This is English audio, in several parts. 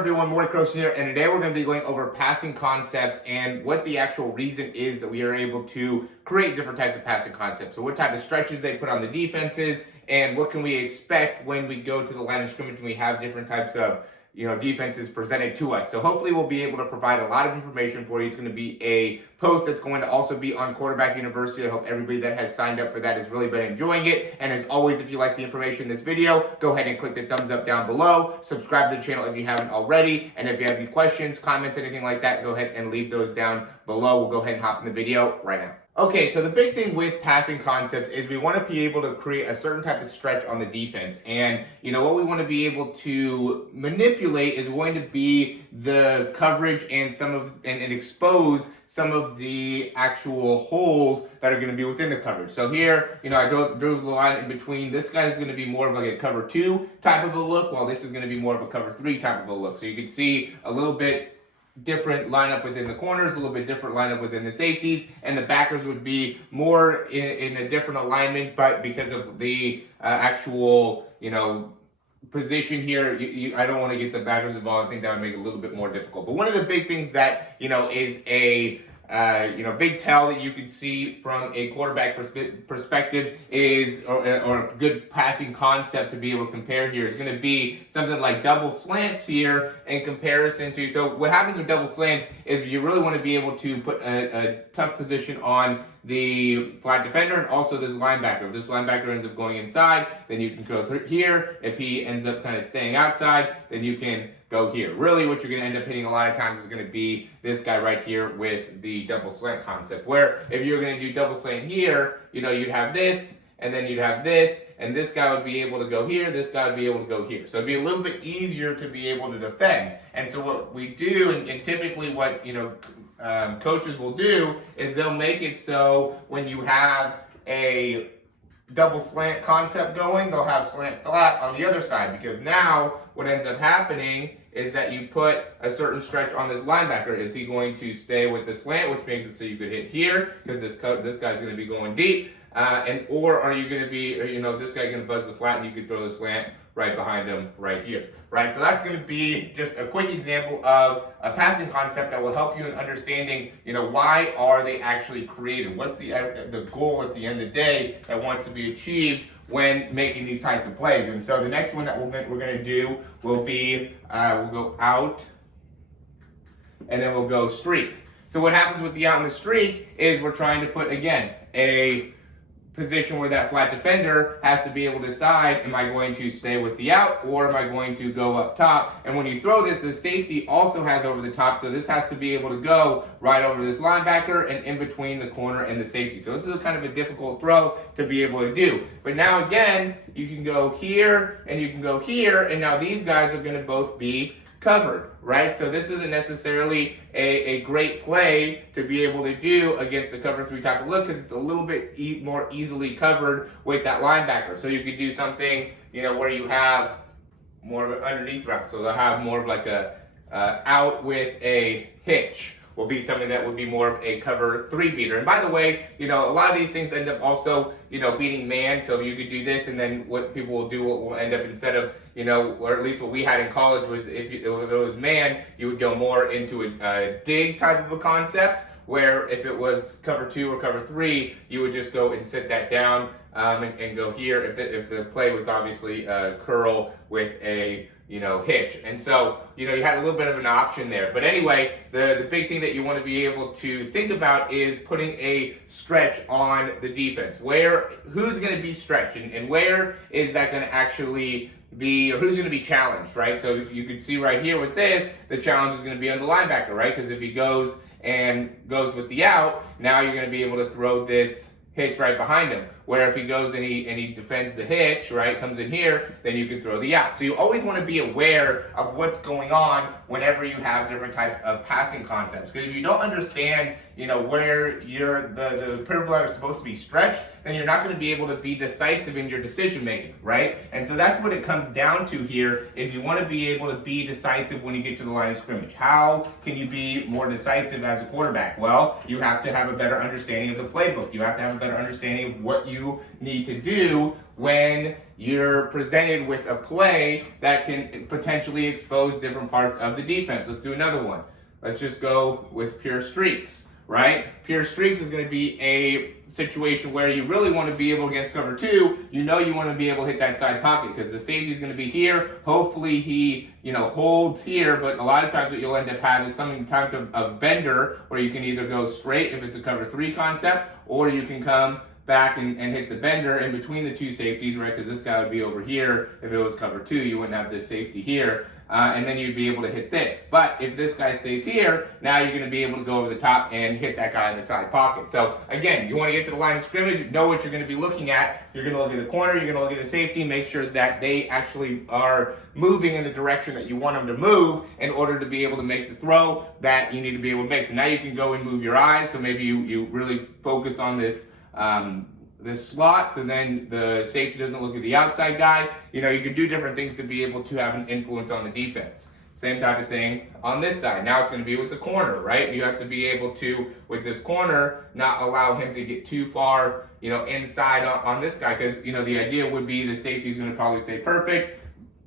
everyone? Morey Croson here, and today we're going to be going over passing concepts and what the actual reason is that we are able to create different types of passing concepts. So what type of stretches they put on the defenses, and what can we expect when we go to the line of scrimmage and we have different types of defenses presented to us. So hopefully we'll be able to provide a lot of information for you. It's going to be a post that's going to also be on Quarterback University. I hope everybody that has signed up for that has really been enjoying it. And as always, if you like the information in this video, go ahead and click the thumbs up down below. Subscribe to the channel if you haven't already. And if you have any questions, comments, anything like that, go ahead and leave those down below. We'll go ahead and hop in the video right now. Okay, so the big thing with passing concepts is we want to be able to create a certain type of stretch on the defense. And, what we want to be able to manipulate is going to be the coverage and and expose some of the actual holes that are going to be within the coverage. So here, I drew the line in between. This guy is going to be more of like a cover 2 type of a look, while this is going to be more of a cover 3 type of a look. So you can see a little bit different lineup within the corners, a little bit different lineup within the safeties, and the backers would be more in a different alignment, but because of the actual, position here, I don't want to get the backers involved. I think that would make it a little bit more difficult. But one of the big things that, is a big tell that you can see from a quarterback perspective is, or a good passing concept to be able to compare here is going to be something like double slants here in comparison to, so what happens with double slants is you really want to be able to put a tough position on the flat defender and also this linebacker. If this linebacker ends up going inside, then you can go through here. If he ends up kind of staying outside, then you can go here. Really, what you're going to end up hitting a lot of times is going to be this guy right here with the double slant concept, where if you're going to do double slant here, you'd have this, and then you'd have this, and this guy would be able to go here, this guy would be able to go here. So it'd be a little bit easier to be able to defend. And so what we do, and typically what, coaches will do, is they'll make it so when you have a double slant concept going, they'll have slant flat on the other side, because now what ends up happening is that you put a certain stretch on this linebacker. Is he going to stay with the slant, which makes it so you could hit here, because this guy's going to be going deep, or are you going to be, this guy going to buzz the flat and you could throw the slant right behind him right here, right? So that's going to be just a quick example of a passing concept that will help you in understanding, why are they actually created? What's the goal at the end of the day that wants to be achieved when making these types of plays? And so the next one that we're going to do will be, we'll go out, and then we'll go streak. So what happens with the out and the streak is we're trying to put, again, a position where that flat defender has to be able to decide, am I going to stay with the out or am I going to go up top? And when you throw this, the safety also has over the top, so this has to be able to go right over this linebacker and in between the corner and the safety. So this is kind of a difficult throw to be able to do. But now again, you can go here and you can go here, and now these guys are going to both be covered, right? So this isn't necessarily a great play to be able to do against a cover 3 type of look, because it's a little bit more easily covered with that linebacker. So you could do something, where you have more of an underneath route. So they'll have more of like a out with a hitch will be something that would be more of a cover 3 beater. And by the way, a lot of these things end up also, beating man. So you could do this, and then what people will do will end up, instead of, or at least what we had in college was, if it was man, you would go more into a dig type of a concept, where if it was cover 2 or cover 3, you would just go and sit that down and go here if the play was obviously curl with a hitch. And so, you had a little bit of an option there. But anyway, the big thing that you want to be able to think about is putting a stretch on the defense. Who's going to be stretched, and where is that going to actually be, or who's going to be challenged, right? So you can see right here with this, the challenge is going to be on the linebacker, right? Because if he goes with the out, now you're going to be able to throw this hitch right behind him. Where if he goes and he defends the hitch, right, comes in here, then you can throw the out. So you always want to be aware of what's going on whenever you have different types of passing concepts. Because if you don't understand, where the pivot bladder is supposed to be stretched, then you're not going to be able to be decisive in your decision making, right? And so that's what it comes down to here, is you want to be able to be decisive when you get to the line of scrimmage. How can you be more decisive as a quarterback? Well, you have to have a better understanding of the playbook. You have to have a better understanding of what you need to do when you're presented with a play that can potentially expose different parts of the defense. Let's do another one. Let's just go with pure streaks, right? Pure streaks is going to be a situation where you really want to be able against cover two. You want to be able to hit that side pocket because the safety is going to be here. Hopefully he, holds here, but a lot of times what you'll end up having is some type of bender where you can either go straight if it's a cover three concept, or you can come back and hit the bender in between the two safeties, right? Because this guy would be over here. If it was cover two, you wouldn't have this safety here. And then you'd be able to hit this. But if this guy stays here, now you're going to be able to go over the top and hit that guy in the side pocket. So again, you want to get to the line of scrimmage, know what you're going to be looking at. You're going to look at the corner, you're going to look at the safety, make sure that they actually are moving in the direction that you want them to move in order to be able to make the throw that you need to be able to make. So now you can go and move your eyes. So maybe you really focus on this slot, so then the safety doesn't look at the outside guy. You can do different things to be able to have an influence on the defense. Same type of thing on this side. Now it's going to be with the corner, right? You have to be able to, with this corner, not allow him to get too far, inside on this guy, because, the idea would be the safety is going to probably stay perfect.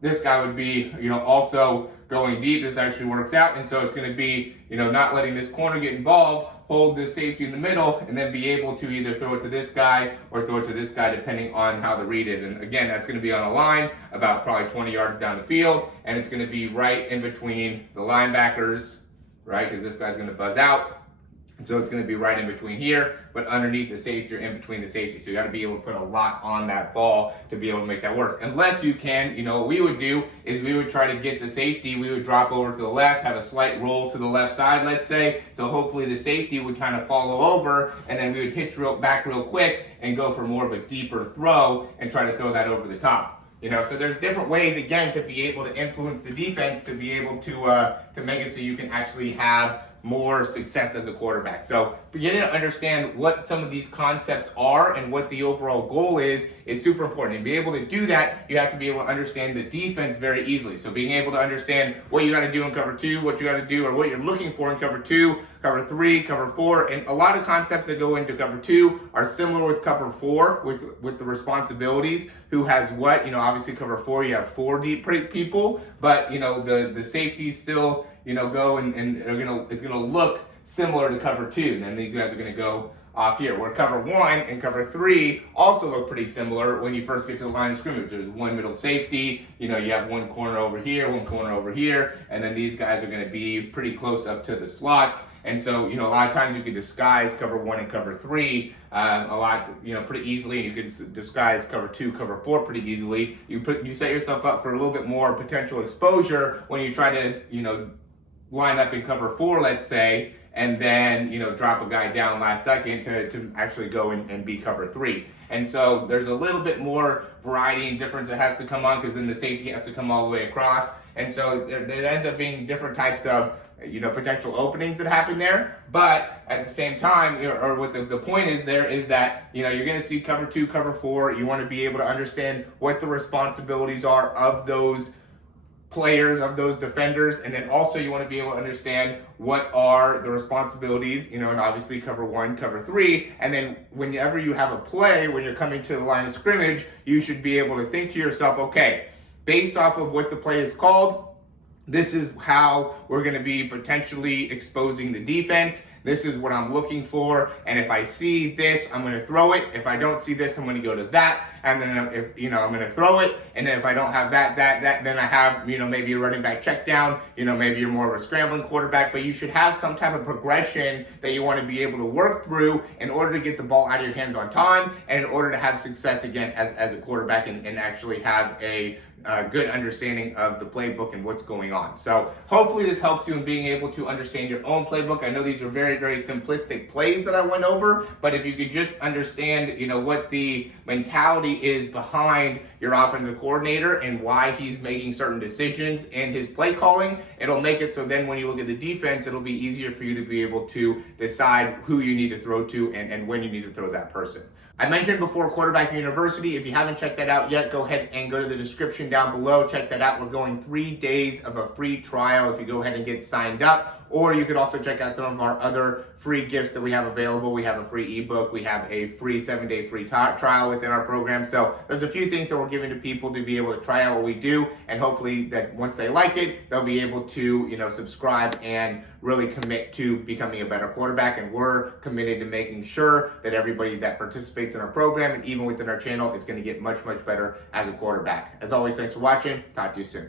This guy would be, also going deep. This actually works out, and so it's going to be, not letting this corner get involved, hold this safety in the middle, and then be able to either throw it to this guy or throw it to this guy, depending on how the read is. And again, that's going to be on a line about probably 20 yards down the field, and it's going to be right in between the linebackers, right? Because this guy's going to buzz out. And so it's going to be right in between here, but underneath the safety or in between the safety. So you got to be able to put a lot on that ball to be able to make that work. Unless you can, what we would do is we would try to get the safety, we would drop over to the left, have a slight roll to the left side, let's say. So hopefully the safety would kind of follow over, and then we would hitch back real quick and go for more of a deeper throw and try to throw that over the top. So there's different ways, again, to be able to influence the defense, to be able to make it so you can actually have more success as a quarterback. So beginning to understand what some of these concepts are and what the overall goal is super important. And be able to do that, you have to be able to understand the defense very easily. So being able to understand what you got to do in cover two, what you got to do, or what you're looking for in cover two, cover three, cover four, and a lot of concepts that go into cover two are similar with cover four, with the responsibilities. Who has what? Obviously cover four, you have four deep people, but the safeties still go and it's gonna look similar to cover two. And then these guys are gonna go off here. Where cover one and cover three also look pretty similar when you first get to the line of scrimmage. There's one middle safety, you have one corner over here, one corner over here, and then these guys are gonna be pretty close up to the slots. And so, a lot of times you can disguise cover one and cover three a lot, pretty easily. And you can disguise cover two, cover four pretty easily. You set yourself up for a little bit more potential exposure when you try to, line up in cover four, let's say, and then, drop a guy down last second to actually go and be cover three. And so there's a little bit more variety and difference that has to come on, because then the safety has to come all the way across. And so it ends up being different types of, potential openings that happen there. But at the same time, or what the point is there is that, you're going to see cover two, cover four. You want to be able to understand what the responsibilities are of those players, of those defenders, and then also you want to be able to understand what are the responsibilities, and obviously cover one, cover three, and then whenever you have a play, when you're coming to the line of scrimmage, you should be able to think to yourself, okay, based off of what the play is called, this is how we're going to be potentially exposing the defense. This is what I'm looking for. And if I see this, I'm going to throw it. If I don't see this, I'm going to go to that. And then if, I'm going to throw it. And then if I don't have that, then I have, maybe a running back check down, maybe you're more of a scrambling quarterback, but you should have some type of progression that you want to be able to work through in order to get the ball out of your hands on time, and in order to have success again as a quarterback and actually have a good understanding of the playbook and what's going on. So hopefully this helps you in being able to understand your own playbook. I know these are very very, very simplistic plays that I went over, but if you could just understand, what the mentality is behind your offensive coordinator and why he's making certain decisions and his play calling, it'll make it so then when you look at the defense, it'll be easier for you to be able to decide who you need to throw to and when you need to throw that person. I mentioned before Quarterback University. If you haven't checked that out yet, go ahead and go to the description down below. Check that out. We're going 3 days of a free trial if you go ahead and get signed up. Or you could also check out some of our other free gifts that we have available. We have a free ebook. We have a free 7-day free trial within our program. So there's a few things that we're giving to people to be able to try out what we do. And hopefully that once they like it, they'll be able to, subscribe and really commit to becoming a better quarterback. And we're committed to making sure that everybody that participates in our program and even within our channel is going to get much, much better as a quarterback. As always, thanks for watching. Talk to you soon.